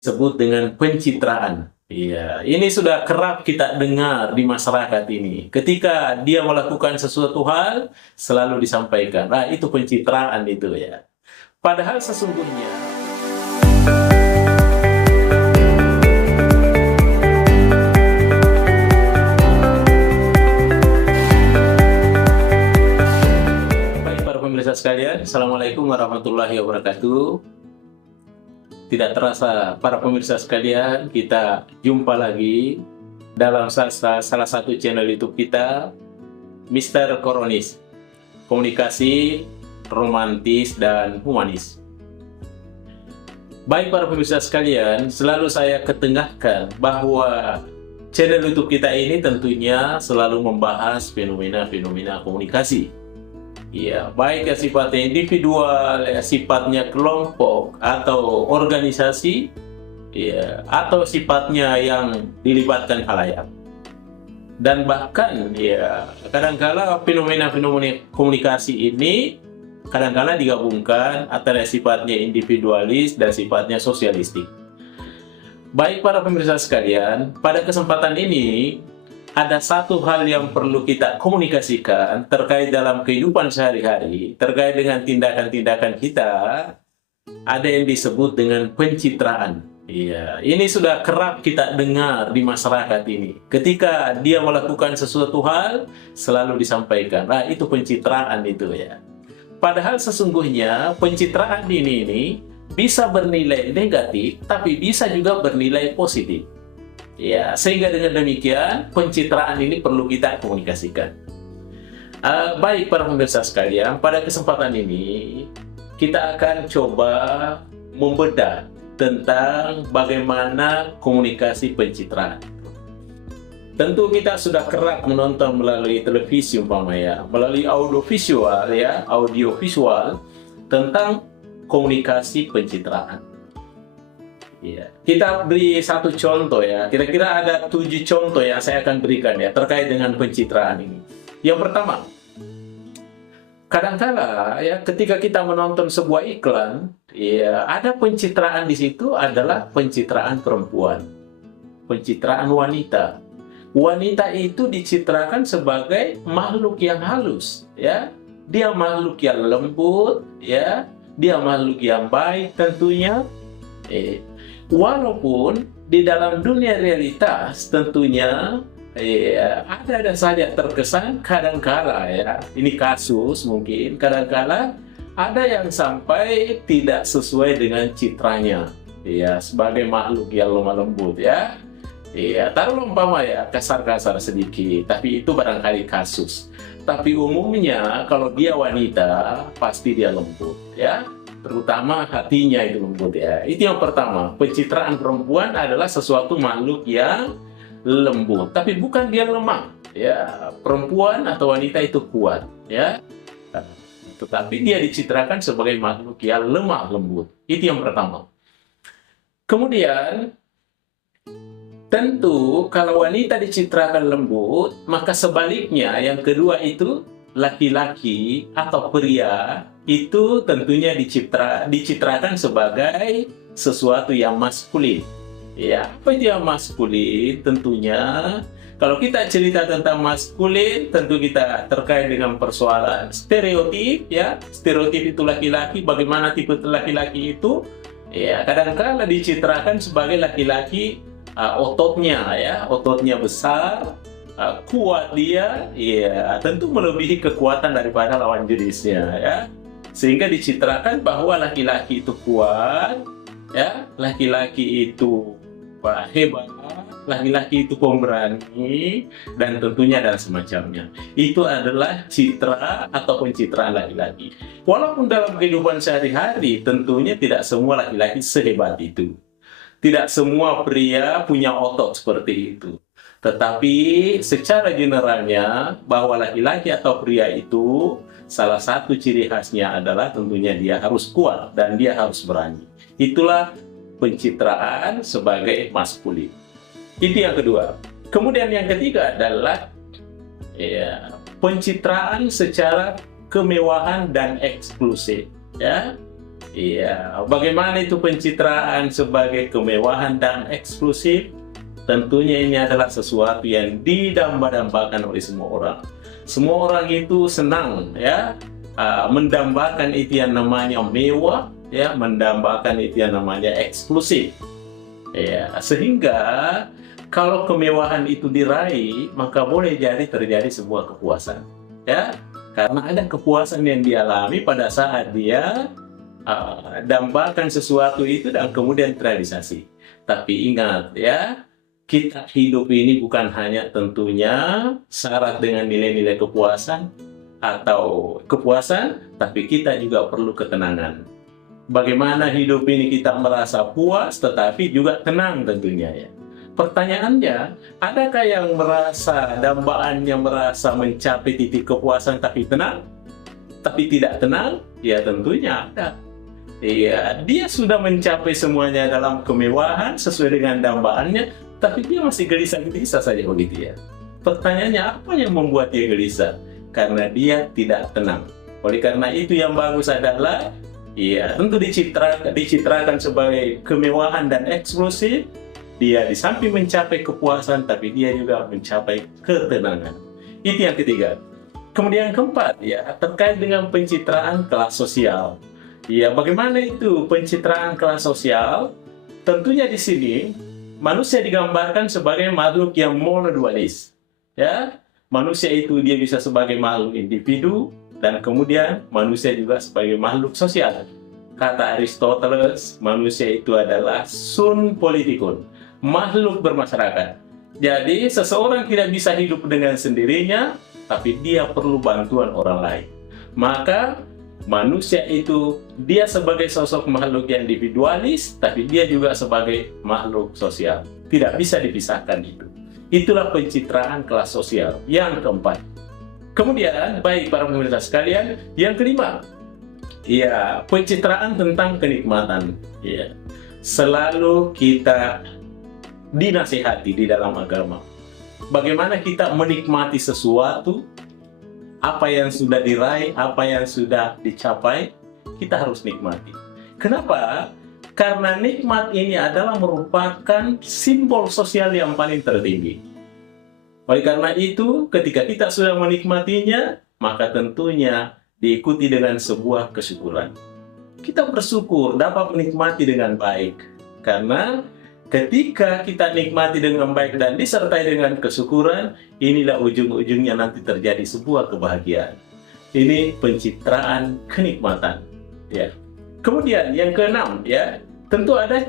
Disebut dengan pencitraan. Iya, ini sudah kerap kita dengar di masyarakat ini. Ketika dia melakukan sesuatu hal, selalu disampaikan, "Ah, itu pencitraan itu ya." Padahal sesungguhnya baik para pemirsa sekalian, Assalamualaikum warahmatullahi wabarakatuh. Tidak terasa para pemirsa sekalian, kita jumpa lagi dalam salah satu channel YouTube kita, Mister Koronis, komunikasi romantis dan humanis. Baik para pemirsa sekalian, selalu saya ketengahkan bahwa channel YouTube kita ini tentunya selalu membahas fenomena-fenomena komunikasi. Ya, baik sifatnya individual, sifatnya kelompok atau organisasi, ya, atau sifatnya yang dilibatkan khalayak. Dan bahkan ya, kadang-kala fenomena-fenomena komunikasi ini kadang-kala digabungkan antara sifatnya individualis dan sifatnya sosialistik. Baik para pemirsa sekalian, pada kesempatan ini ada satu hal yang perlu kita komunikasikan terkait dalam kehidupan sehari-hari, terkait dengan tindakan-tindakan kita, ada yang disebut dengan pencitraan. Iya, ini sudah kerap kita dengar di masyarakat ini. Ketika dia melakukan sesuatu hal, selalu disampaikan, "Ah, itu pencitraan itu ya." Padahal sesungguhnya pencitraan ini bisa bernilai negatif, tapi bisa juga bernilai positif. Ya, sehingga dengan demikian pencitraan ini perlu kita komunikasikan. Baik para pemirsa sekalian, pada kesempatan ini kita akan coba membedah tentang bagaimana komunikasi pencitraan. Tentu kita sudah kerap menonton melalui televisi umpamanya, melalui audio visual tentang komunikasi pencitraan. Ya, kita beri satu contoh ya. Kira-kira ada 7 contoh yang saya akan berikan ya terkait dengan pencitraan ini. Yang pertama, kadang-kala ya ketika kita menonton sebuah iklan, ya ada pencitraan di situ adalah pencitraan perempuan, pencitraan wanita. Wanita itu dicitrakan sebagai makhluk yang halus, ya. Dia makhluk yang lembut, ya. Dia makhluk yang baik tentunya. Walaupun di dalam dunia realitas tentunya ada saja terkesan kadang-kala ya, ini kasus mungkin kadang-kala ada yang sampai tidak sesuai dengan citranya ya, sebagai makhluk yang lemah lembut ya. Iya, taruh umpama ya kasar-kasar sedikit, tapi itu barangkali kasus. Tapi umumnya kalau dia wanita pasti dia lembut ya. Terutama hatinya itu lembut ya. Itu yang pertama. Pencitraan perempuan adalah sesuatu makhluk yang lembut, tapi bukan dia lemah. Ya, perempuan atau wanita itu kuat, ya. Tetapi dia dicitrakan sebagai makhluk yang lemah lembut. Itu yang pertama. Kemudian, tentu kalau wanita dicitrakan lembut, maka sebaliknya yang kedua itu laki-laki atau pria itu tentunya dicitrakan sebagai sesuatu yang maskulin. Ya, apa itu yang maskulin? Tentunya kalau kita cerita tentang maskulin, tentu kita terkait dengan persoalan stereotip ya. Stereotip itu laki-laki, bagaimana tipe laki-laki itu? Ya, kadang-kala dicitrakan sebagai laki-laki ototnya ya, ototnya besar, kuat dia, ya tentu melebihi kekuatan daripada lawan jenisnya ya, sehingga dicitrakan bahwa laki-laki itu kuat ya, laki-laki itu hebat, laki-laki itu pemberani, dan tentunya dan semacamnya. Itu adalah citra atau pencitraan laki-laki. Walaupun dalam kehidupan sehari-hari tentunya tidak semua laki-laki sehebat itu, tidak semua pria punya otot seperti itu. Tetapi secara generalnya bahwa laki-laki atau pria itu salah satu ciri khasnya adalah tentunya dia harus kuat dan dia harus berani. Itulah pencitraan sebagai maskulin. Itu yang kedua. Kemudian yang ketiga adalah pencitraan secara kemewahan dan eksklusif. Ya, Iya, bagaimana itu pencitraan sebagai kemewahan dan eksklusif? Tentunya ini adalah sesuatu yang didamba-dambakan oleh semua orang. Semua orang itu senang ya mendambakan itu yang namanya mewah, ya, mendambakan itu yang namanya eksklusif. Ya, sehingga kalau kemewahan itu diraih, maka boleh jadi terjadi sebuah kepuasan. Ya, karena ada kepuasan yang dialami pada saat dia dambakan sesuatu itu dan kemudian terrealisasi. Tapi ingat ya, kita hidup ini bukan hanya tentunya syarat dengan nilai-nilai kepuasan atau kepuasan, tapi kita juga perlu ketenangan. Bagaimana hidup ini kita merasa puas tetapi juga tenang tentunya ya. Pertanyaannya, adakah yang merasa dambaannya merasa mencapai titik kepuasan tapi tenang? Tapi tidak tenang? Ya tentunya ada. Iya, dia sudah mencapai semuanya dalam kemewahan sesuai dengan dambaannya, tapi dia masih gelisah-gelisah saja begitu ya. Pertanyaannya, apa yang membuat dia gelisah? Karena dia tidak tenang. Oleh karena itu yang bagus adalah, ya tentu dicitrakan sebagai kemewahan dan eksklusif. Dia di samping mencapai kepuasan, tapi dia juga mencapai ketenangan. Itu yang ketiga. Kemudian yang keempat, ya terkait dengan pencitraan kelas sosial. Ya, bagaimana itu pencitraan kelas sosial? Tentunya di sini manusia digambarkan sebagai makhluk yang monodualis. Ya, manusia itu dia bisa sebagai makhluk individu dan kemudian manusia juga sebagai makhluk sosial. Kata Aristoteles, manusia itu adalah sun politikun, makhluk bermasyarakat. Jadi seseorang tidak bisa hidup dengan sendirinya, tapi dia perlu bantuan orang lain. Maka manusia itu dia sebagai sosok makhluk yang individualis, tapi dia juga sebagai makhluk sosial. Tidak bisa dipisahkan itu. Itulah pencitraan kelas sosial yang keempat. Kemudian, baik para pemirsa sekalian, yang kelima, ya pencitraan tentang kenikmatan. Ya, selalu kita dinasihati di dalam agama. Bagaimana kita menikmati sesuatu, apa yang sudah diraih, apa yang sudah dicapai, kita harus nikmati. Kenapa? Karena nikmat ini adalah merupakan simbol sosial yang paling tertinggi. Oleh karena itu, ketika kita sudah menikmatinya, maka tentunya diikuti dengan sebuah kesyukuran. Kita bersyukur dapat menikmati dengan baik. Karena ketika kita nikmati dengan baik dan disertai dengan kesyukuran, inilah ujung-ujungnya nanti terjadi sebuah kebahagiaan. Ini pencitraan kenikmatan. Ya. Kemudian yang keenam, ya tentu ada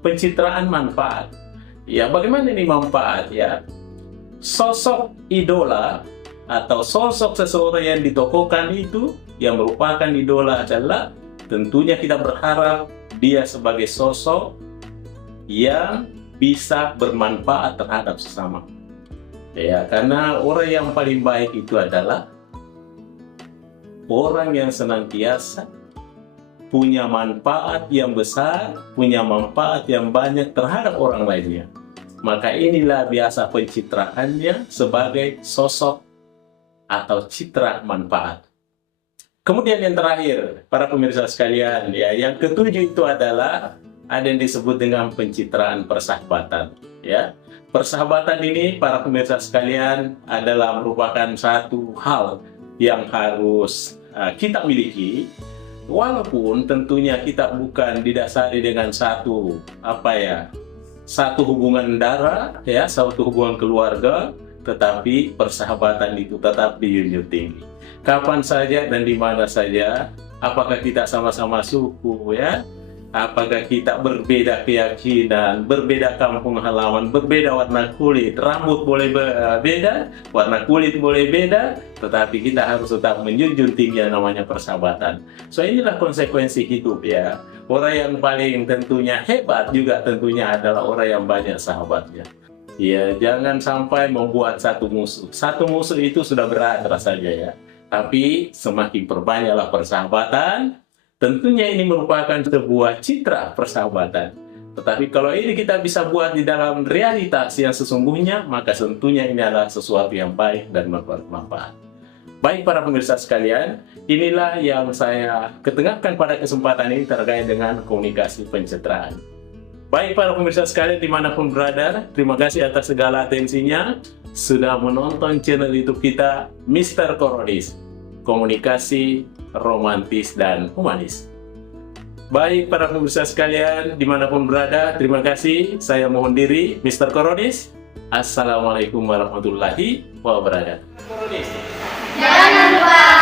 pencitraan manfaat. Ya, bagaimana ini manfaat? Ya, sosok idola atau sosok seseorang yang ditokohkan itu, yang merupakan idola adalah tentunya kita berharap dia sebagai sosok yang bisa bermanfaat terhadap sesama. Ya, karena orang yang paling baik itu adalah orang yang senantiasa punya manfaat yang besar, punya manfaat yang banyak terhadap orang lainnya. Maka inilah biasa pencitraannya sebagai sosok atau citra manfaat. Kemudian yang terakhir, para pemirsa sekalian, ya yang ketujuh itu adalah ada yang disebut dengan pencitraan persahabatan. Ya, persahabatan ini para pemirsa sekalian adalah merupakan satu hal yang harus kita miliki, walaupun tentunya kita bukan didasari dengan satu hubungan darah, ya satu hubungan keluarga, tetapi persahabatan itu tetap dijunjung tinggi. Kapan saja dan di mana saja, apakah kita sama-sama suku, ya, apakah kita berbeda keyakinan, berbeda kampung halaman, berbeda warna kulit, rambut boleh beda, warna kulit boleh beda, tetapi kita harus tetap menjunjung tinggi yang namanya persahabatan. So inilah konsekuensi hidup ya. Orang yang paling tentunya hebat juga tentunya adalah orang yang banyak sahabatnya. Ya, jangan sampai membuat satu musuh. Satu musuh itu sudah berat rasanya ya. Tapi semakin perbanyaklah persahabatan, tentunya ini merupakan sebuah citra persahabatan. Tetapi kalau ini kita bisa buat di dalam realitas yang sesungguhnya, maka tentunya ini adalah sesuatu yang baik dan bermanfaat. Baik para pemirsa sekalian, inilah yang saya ketengahkan pada kesempatan ini terkait dengan komunikasi pencitraan. Baik para pemirsa sekalian dimanapun berada, terima kasih atas segala atensinya sudah menonton channel YouTube kita Mr. Korodis, komunikasi romantis dan humanis. Baik para pemirsa sekalian dimanapun berada, terima kasih. Saya mohon diri, Mr. Korodis. Assalamualaikum warahmatullahi wabarakatuh. Jangan lupa